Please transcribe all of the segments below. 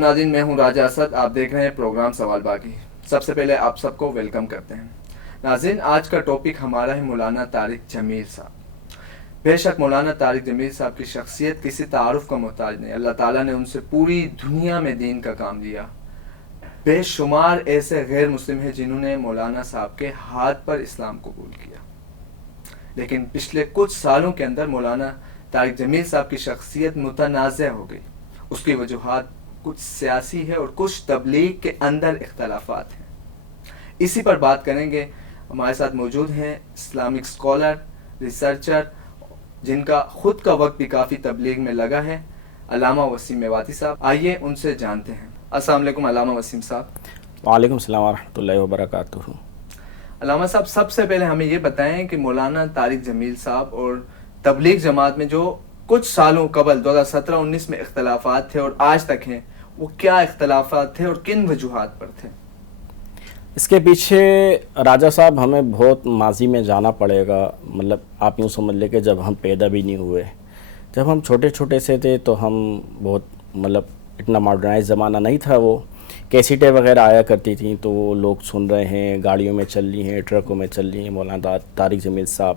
ناظرین، میں ہوں راجہ اسد، آپ دیکھ رہے ہیں پروگرام سوال باقی۔ سب سے پہلے آپ سب کو ویلکم کرتے ہیں۔ ناظرین، آج کا ٹاپک ہمارا ہے مولانا طارق جمیل صاحب۔ بے شک مولانا طارق جمیل صاحب کی شخصیت کسی تعارف کا محتاج نہیں۔ اللہ تعالیٰ نے ان سے پوری دنیا میں دین کا کام لیا۔ بے شمار ایسے غیر مسلم ہیں جنہوں نے مولانا صاحب کے ہاتھ پر اسلام قبول کیا، لیکن پچھلے کچھ سالوں کے اندر مولانا طارق جمیل صاحب کی شخصیت متنازع ہو گئی۔ اس کی وجوہات کچھ سیاسی ہے اور کچھ تبلیغ کے اندر اختلافات ہیں۔ اسی پر بات کریں گے۔ ہمارے ساتھ موجود ہیں اسلامک اسکالر، ریسرچر، جن کا خود کا وقت بھی کافی تبلیغ میں لگا ہے، علامہ وسیم میواتی صاحب۔ آئیے ان سے جانتے ہیں۔ السلام علیکم علامہ وسیم صاحب۔ وعلیکم السلام ورحمۃ اللہ وبرکاتہ۔ علامہ صاحب، سب سے پہلے ہمیں یہ بتائیں کہ مولانا طارق جمیل صاحب اور تبلیغ جماعت میں جو کچھ سالوں قبل 2017-19 میں اختلافات تھے اور آج تک ہیں، وہ کیا اختلافات تھے اور کن وجوہات پر تھے؟ اس کے پیچھے راجہ صاحب ہمیں بہت ماضی میں جانا پڑے گا۔ مطلب آپ یوں سمجھ لیں کہ جب ہم پیدا بھی نہیں ہوئے، جب ہم چھوٹے چھوٹے سے تھے تو ہم بہت اتنا ماڈرنائز زمانہ نہیں تھا، وہ کیسیٹیں وغیرہ آیا کرتی تھیں تو وہ لوگ سن رہے ہیں، گاڑیوں میں چل رہی ہیں، ٹرکوں میں چل رہی ہیں مولانا طارق جمیل صاحب،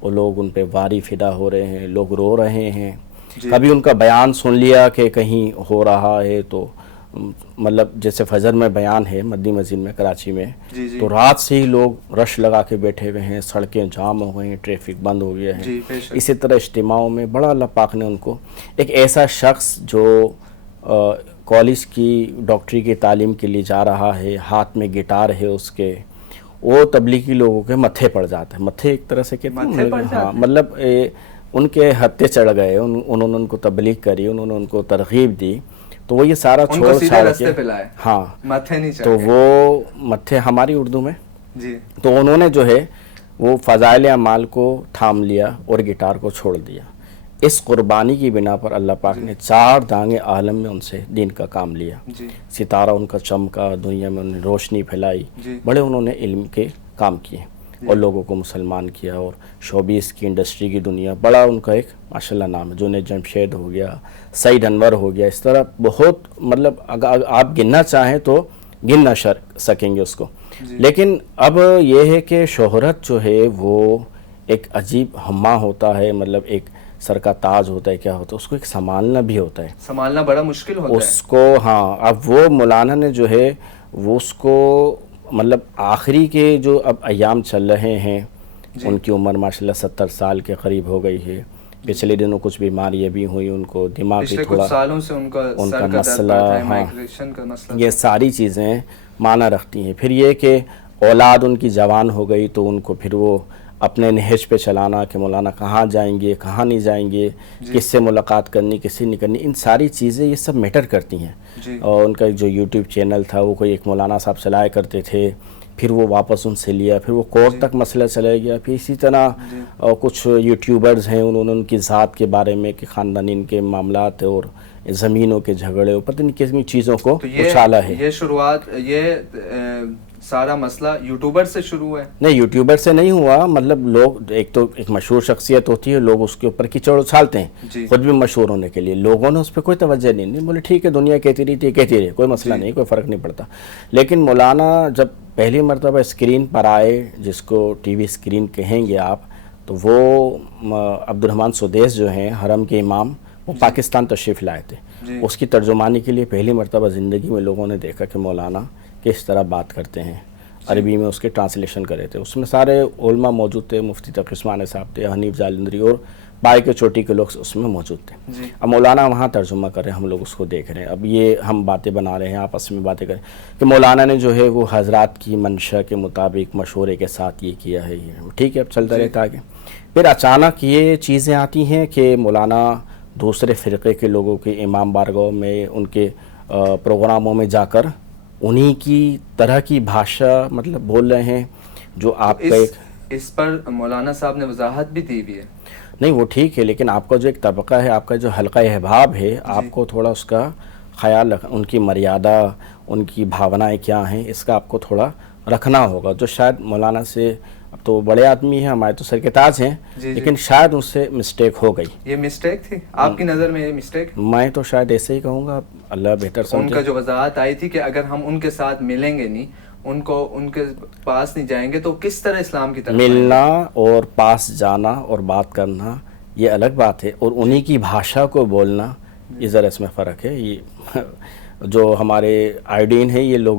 وہ لوگ ان پہ واری فدا ہو رہے ہیں، لوگ رو رہے ہیں۔ کبھی ان کا بیان سن لیا کہ کہیں ہو رہا ہے تو جیسے فجر میں بیان ہے مدنی مسجد میں کراچی میں، تو رات سے ہی لوگ رش لگا کے بیٹھے ہوئے ہیں، سڑکیں جام ہو گئی ہیں، ٹریفک بند ہو گیا ہے۔ اسی طرح اجتماعوں میں بڑا اللہ پاک نے ان کو ایک ایسا شخص جو کالج کی ڈاکٹری کی تعلیم کے لیے جا رہا ہے، ہاتھ میں گٹار ہے اس کے، وہ تبلیغی لوگوں کے متھے پڑ جاتا ہے۔ متھے ایک طرح سے کہتے ہیں، ہاں، ان کے ہتھے چڑھ گئے، انہوں نے ان کو تبلیغ کری، انہوں نے ان کو ترغیب دی، تو وہ یہ سارا چھوڑ چھاڑ کے، ہاں، تو وہ متھے ہماری اردو میں، تو انہوں نے جو ہے وہ فضائل اعمال کو تھام لیا اور گٹار کو چھوڑ دیا۔ اس قربانی کی بنا پر اللہ پاک نے 4 دانگے عالم میں ان سے دین کا کام لیا۔ ستارہ ان کا چمکا، دنیا میں انہوں نے روشنی پھیلائی، بڑے انہوں نے علم کے کام کیے اور لوگوں کو مسلمان کیا، اور شوبیز کی انڈسٹری کی دنیا بڑا ان کا ایک ماشاءاللہ نام ہے۔ جنید جمشید ہو گیا، سعید انور ہو گیا، اس طرح بہت اگر آپ گننا چاہیں تو گن نہ سکیں گے اس کو۔ لیکن اب یہ ہے کہ شہرت جو ہے وہ ایک عجیب ہمہ ہوتا ہے، ایک سر کا تاج ہوتا ہے، کیا ہوتا ہے، اس کو ایک سنبھالنا بھی ہوتا ہے، سنبھالنا بڑا مشکل ہوتا ہے اس کو، ہاں۔ اب وہ مولانا نے جو ہے وہ اس کو آخری کے جو اب ایام چل رہے ہیں، ان کی عمر ماشاءاللہ 70 سال کے قریب ہو گئی ہے۔ پچھلے دنوں کچھ بیماریاں بھی ہوئی ان کو، دماغی تھوڑا سالوں سے ان کا مسئلہ، ہاں، یہ ساری چیزیں معنی رکھتی ہیں۔ پھر یہ کہ اولاد ان کی جوان ہو گئی تو ان کو پھر وہ اپنے نہج پہ چلانا کہ مولانا کہاں جائیں گے، کہاں نہیں جائیں گے، کس سے ملاقات کرنی، کس سے نہیں کرنی، ان ساری چیزیں یہ سب میٹر کرتی ہیں۔ اور ان کا جو یوٹیوب چینل تھا وہ کوئی ایک مولانا صاحب چلایا کرتے تھے، پھر وہ واپس ان سے لیا، پھر وہ کورٹ تک مسئلہ چلا گیا۔ پھر اسی طرح کچھ یوٹیوبرز ہیں، انہوں نے ان کی ذات کے بارے میں کہ خاندانی ان کے معاملات اور زمینوں کے جھگڑے اور پتہ نہیں کتنی چیزوں کو اچھالا ہے۔ یہ شروعات، یہ سارا مسئلہ یوٹیوبر سے شروع ہے؟ نہیں، یوٹیوبر سے نہیں ہوا، لوگ ایک مشہور شخصیت ہوتی ہے، لوگ اس کے اوپر کیچڑ اچھالتے ہیں خود بھی مشہور ہونے کے لیے، لوگوں نے اس پہ کوئی توجہ نہیں بولے ٹھیک ہے دنیا کہتی رہتی ہے، کوئی مسئلہ نہیں، کوئی فرق نہیں پڑتا۔ لیکن مولانا جب پہلی مرتبہ اسکرین پر آئے، جس کو ٹی وی اسکرین کہیں گے آپ، تو وہ عبدالرحمن سدیس جو ہیں حرم کے امام، وہ پاکستان تشریف لائے تھے۔ اس کی ترجمانی کے لیے پہلی مرتبہ زندگی میں لوگوں نے دیکھا کہ مولانا کس طرح بات کرتے ہیں، عربی میں اس کے ٹرانسلیشن کرے تھے۔ اس میں سارے علماء موجود تھے، مفتی تقی عثمانی صاحب تھے، حنیف جالندری اور پائے کے چوٹی کے لوگ اس میں موجود تھے۔ اب مولانا وہاں ترجمہ کر رہے ہیں، ہم لوگ اس کو دیکھ رہے ہیں۔ اب یہ ہم باتیں بنا رہے ہیں، آپس میں باتیں کریں کہ مولانا نے جو ہے وہ حضرات کی منشا کے مطابق مشورے کے ساتھ یہ کیا ہے، یہ ٹھیک ہے، اب چلتا رہتا آگے۔ پھر اچانک یہ چیزیں آتی ہیں کہ مولانا دوسرے فرقے کے لوگوں کے امام بارگاہ میں، ان کے پروگراموں میں جا کر انہی کی طرح کی بھاشا بول رہے ہیں جو آپ کا ایک، اس پر مولانا صاحب نے وضاحت بھی دی ہوئی ہے۔ نہیں وہ ٹھیک ہے، لیکن آپ کا جو ایک طبقہ ہے، آپ کا جو حلقہ احباب ہے، آپ کو تھوڑا اس کا خیال رکھنا، ان کی مریادہ، ان کی بھاونائیں کیا ہیں، اس کا آپ کو تھوڑا رکھنا ہوگا، جو شاید مولانا سے اب تو بڑے آدمی ہیں, ہمارے تو سر کے تاج ہیں, جی لیکن شاید ان سے مسٹیک ہو گئی. یہ مسٹیک تھی آپ کی نظر میں؟ یہ مسٹیک میں تو شاید ایسے ہی کہوں گا, اللہ بہتر ان کا سمجھے. جو وضاحت آئی تھی کہ اگر ہم ان کے ساتھ ملیں گے نہیں, ان کے پاس نہیں جائیں گے تو کس طرح اسلام کی طرف آئیں گے؟ ملنا اور پاس جانا اور بات کرنا یہ الگ بات ہے, اور انہی کی بھاشا کو بولنا یہ ذرا اس میں فرق ہے. یہ جو ہمارے آئیڈین ہے یہ لوگ